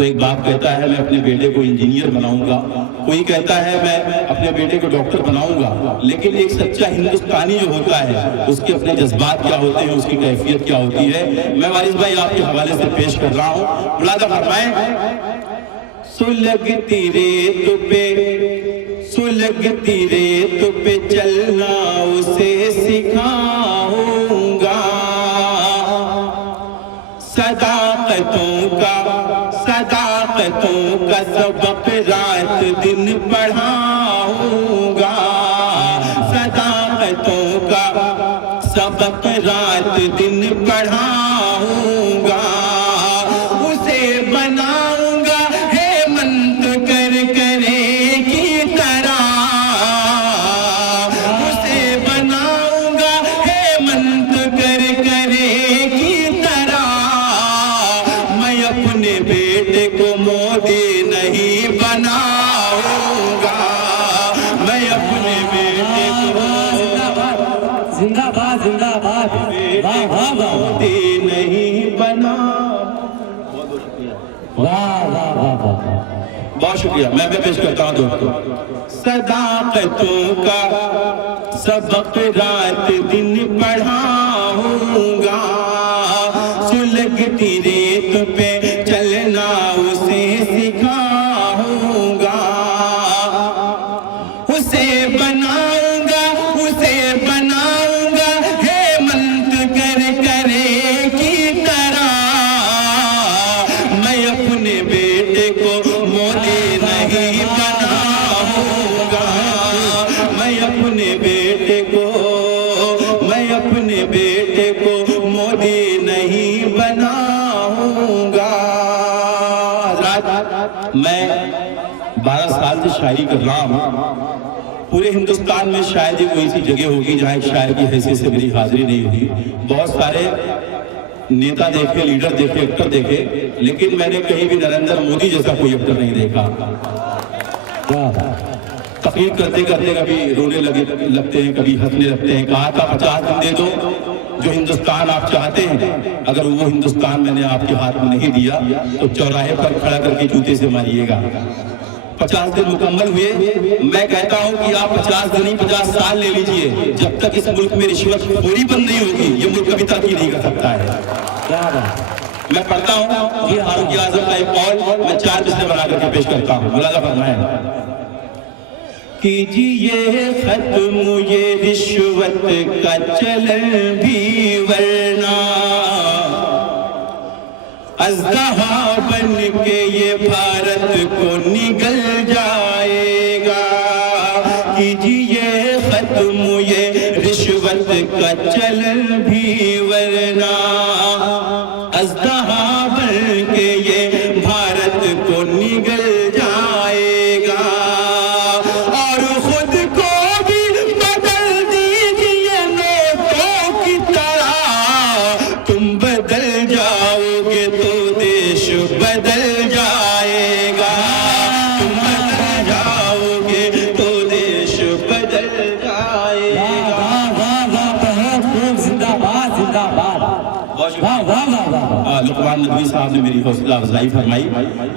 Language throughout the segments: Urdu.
تو ایک باپ کہتا ہے میں اپنے بیٹے کو انجینئر بناؤں گا، کوئی کہتا ہے میں اپنے بیٹے کو ڈاکٹر بناؤں گا، لیکن ایک سچا ہندوستانی جو ہوتا ہے اس کے اپنے جذبات کیا ہوتے ہیں، اس کی کیفیت کیا ہوتی ہے، میں وارث بھائی آپ کے حوالے سے پیش کر رہا ہوں۔ ملازہ فرمائیں، سلگتی ریت پہ چلنا اسے سکھاؤں گا، صداقتوں کا سبق رات دن پڑھاؤں گا، صداقتوں کا سبق رات دن پڑھاؤں گا، اسے بناؤں گا ہیمنت کرے کی طرح، اسے بناؤں گا ہیمنت کرے کی طرح، میں اپنے بیٹے کو مودی نہیں بناؤں گا، میں اپنے بیٹے کو زندہ باد زندہ باد، واہ واہ واہ مودی نہیں بنا۔ واہ واہ واہ واہ، بہت شکریہ، میں پیش کرتا ہوں دوستو۔ صداقتوں کا سبق رات دن پڑھاؤں گا، سلگتی ریت پہ چلنا اسے سکھاؤں گا، اسے بناؤں گا ہیمنت کرے کی طرح، میں اپنے بیٹے کو مودی نہیں بناؤں گا، میں اپنے بیٹے کو مودی نہیں بناؤں گا۔ میں 12 سال سے شاعری کر رہا ہوں، پورے ہندوستان میں شاید ہی کوئی ایسی جگہ ہوگی جہاں ایک شاعر کی حیثیت سے میری حاضری نہیں ہوگی۔ بہت سارے نیتا دیکھے، لیڈر دیکھے، ایکٹر دیکھے، لیکن میں نے کہیں بھی نریندر مودی جیسا کوئی ایکٹر نہیں دیکھا۔ تقریر کرتے کرتے کبھی رونے لگتے ہیں، کبھی ہنسنے لگتے ہیں۔ کہا تھا 50 دن دے دو، جو ہندوستان آپ چاہتے ہیں، اگر وہ ہندوستان میں نے آپ کے ہاتھ میں نہیں دیا تو چوراہے پر کھڑا کر کے جوتے سے ماریے گا۔ 50 دن مکمل ہوئے، میں کہتا ہوں کہ آپ 50 دن نہیں 50 سال لے لیجئے، جب تک اس ملک میں رشوت خوری بند نہیں ہوگی یہ ملک کبھی ترقی نہیں کر سکتا ہے۔ میں پڑھتا ہوں فاروق اعظم کا ایک قول، میں 4 مصرے بنا کر کے پیش کرتا ہوں، ملازہ فرمائیں۔ کیجئے ختم یہ رشوت کا چلن بھی، ورنہ اژدہا بن کے یہ بھارت کو نگل جائے گا۔ کیجئے ختم یہ رشوت کا چلن بھی، ورنہ اژدہا بن کے یہ بھارت کو نگل جائے گا، اور خود کو بھی بدل دیجئے نوٹوں کی طرح، تم بدل جاؤ گے تو دیش بدل جائے گا، تم بدل جاؤ گے تو دیش بدل جائے گا۔ بہت خوب، زندہ باد زندہ باد، واہ واہ واہ واہ۔ لقمان ندوی صاحب نے میری حوصلہ افزائی فرمائی،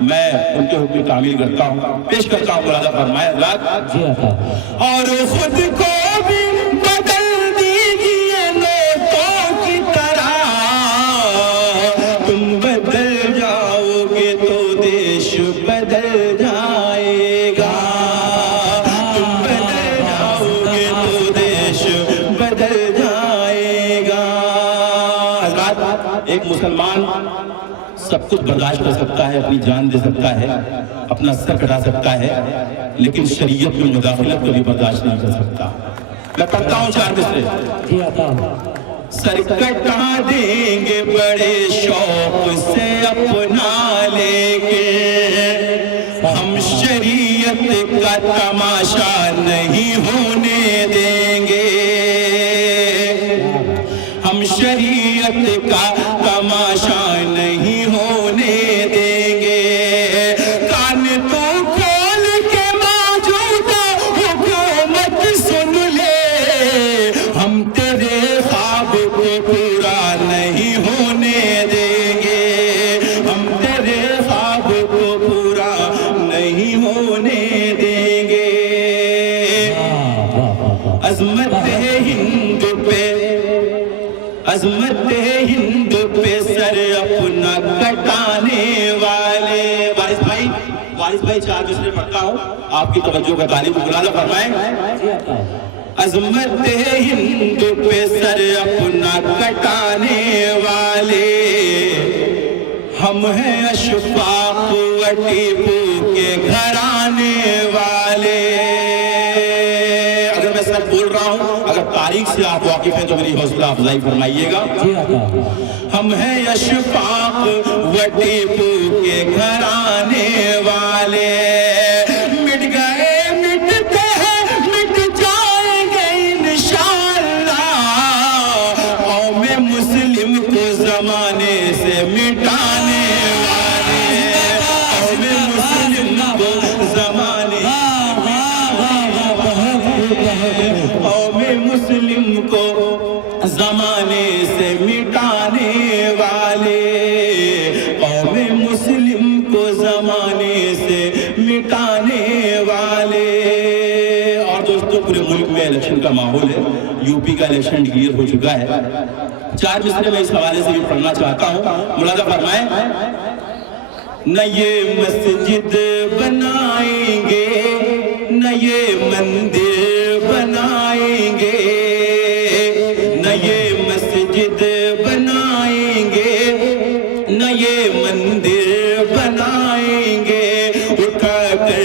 میں ان کے حکم تعمیل کرتا ہوں، پیش کرتا ہوں، ملازہ فرمائے حضرات۔ جی عطا۔ اور خود کو بھی بدل دیجئے نوٹوں کی طرح، تم بدل جاؤ گے تو دیش بدل جائے گا، تم بدل جاؤ گے تو دیش بدل جائے گا۔ حضرات، ایک مسلمان سب کچھ برداشت کر سکتا ہے، اپنی جان دے سکتا ہے، اپنا سر کٹا سکتا ہے، لیکن شریعت میں مداخلت کبھی برداشت نہیں کر سکتا۔ میں پڑھتا ہوں 4 مصرے۔ جی عطا۔ سر کٹا دیں گے بڑے شوق سے اپنا لے کے، ہم شریعت کا تماشا نہیں ہونے دیں گے، ہم شریعت کا تماشا نہیں ہونے دیں گے، کان تو کھول کے موجودہ حکومت سن لے، ہم تیرے خواب کو پورا نہیں ہونے دیں گے، ہم تیرے خواب کو عظمت ہند پہ سر اپنا کٹانے والے. وارث بھائی چار دوسرے پڑھتا ہوں, آپ کی توجہ کا طالب ملازہ فرمائیں. عظمت ہند پہ سر اپنا کٹانے والے ہم ہیں اشفاق و ٹیپو کے گھرانے والے. اگر میں سب بول رہا ہوں, اگر تاریخ سے آپ واقف ہیں تو میری حوصلہ افزائی فرمائیے گا. ہم ہیں اشفاق و ٹیپو کے گھرانے والے, مٹ گئے مٹتے ہیں مٹ جائیں گے انشاءاللہ, قوم مسلم کو زمانے سے مٹانے والے, قوم مسلم کو زمانے قوم مسلم کو زمانے سے مٹانے والے, قوم مسلم کو زمانے سے مٹانے والے. اور دوستو پورے ملک میں الیکشن کا ماحول ہے, یو پی کا الیکشن ڈکلیئر ہو چکا ہے. چار مصرے میں اس حوالے سے بھی پڑھنا چاہتا ہوں, ملاحظہ فرمائیں. نہ یہ مسجد بنائیں گے نہ یہ مندر بنائیں گے, نہ یہ مسجد بنائیں گے نہ یہ مندر بنائیں گے, اٹھا کر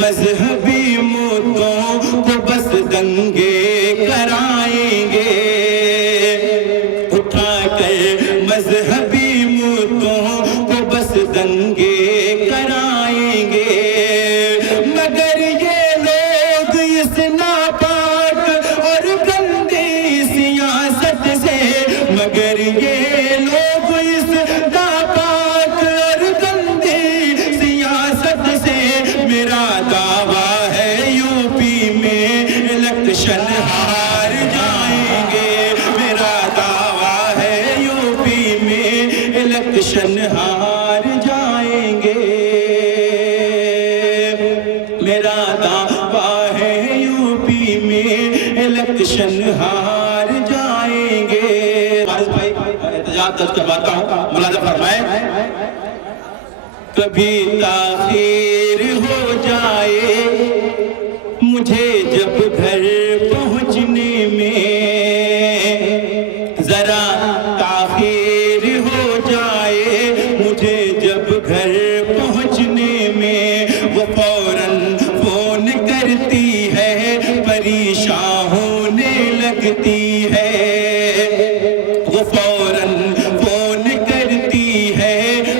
مذہبی مدعوں کو بس دنگے کرائیں گے, اٹھا کر مذہبی مدعوں کو بس دنگے کرائیں گے. مگر یہ لوگ اس ناپاک اور گندی سیاست سے, مگر یہ لوگ اس ناپاک اور گندی سیاست سے, میرا دعویٰ ہے یو پی میں الیکشن ہار جائیں گے, میرا دعویٰ ہے یو پی میں الیکشن ہار جائیں گے, میرا دعویٰ ہے یو پی میں الیکشن ہار جائیں گے. وارث بھائی احتجاج درج کرواتا ہوں, ملاحظہ فرمائیں. کبھی تاخیر ہو جائے مجھے جب گھر پہنچنے میں, ذرا تاخیر ہو جائے مجھے جب گھر پہنچنے میں, وہ فوراً فون کرتی ہے پریشان ہونے لگتی ہے, وہ فوراً فون کرتی ہے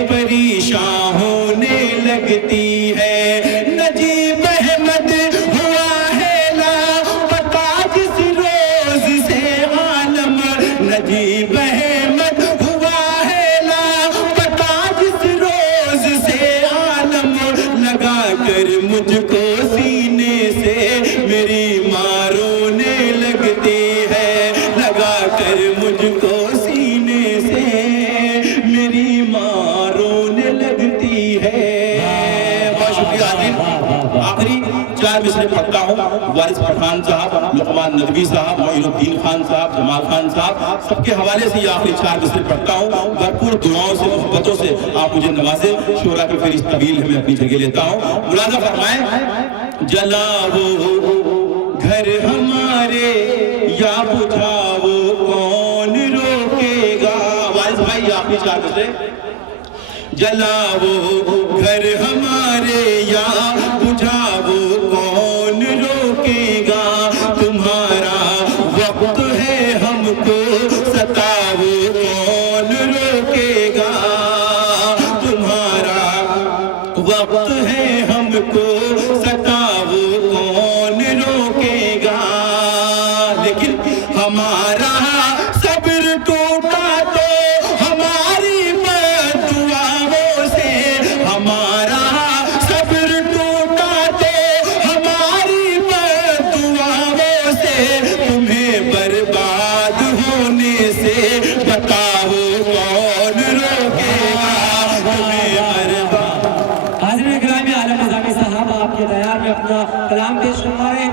پریشان ہونے لگتی ہے. نجیب احمد ہوا ہے لاپتہ جس روز سے عالم, نجیب احمد ہوا ہے لاپتہ جس روز سے عالم, لگا کر مجھ کو سینے سے میری ماں رونے لگتی ہے, لگا کر مجھ کو سینے سے میری ماں رونے لگتی ہے. بہت شکریہ حاضرین. آخری چار مصرے پڑھتا ہوں. وارث پٹھان صاحب, لقمان ندوی صاحب, معین الدین خان صاحب, جمال خان صاحب, سب کے حوالے سے یہ آخری چار مصرے پڑھتا ہوں. بھرپور دعاؤں سے محبتوں سے آپ مجھے نوازیں. شورا کی فہرست طویل ہے, میں اپنی جگہ لیتا ہوں. ملاحظہ فرمائیں. جلاؤ گھر ہمارے یا بجھاؤ کون روکے گا. وارث بھائی آخری چار مصرے. جلاؤ گھر ہمارے یا بجھاؤ کون روکے گا, تمہارا وقت ہے ہم کو ستاؤ کون روکے گا, تمہارا وقت ہے ہم کو ستاؤ کون روکے گا. لیکن ہمارا صبر ٹوٹا تو ہماری بددعاؤں سے, ہمارا صبر ٹوٹا تو ہماری بددعاؤں سے, تمہیں برباد ہونے سے بتاؤ کون روکے گا, تمہیں برباد. حاضرین گرامی، عالم نظامی صاحب آپ کے دیار میں اپنا کلام پیش فرما رہے ہیں.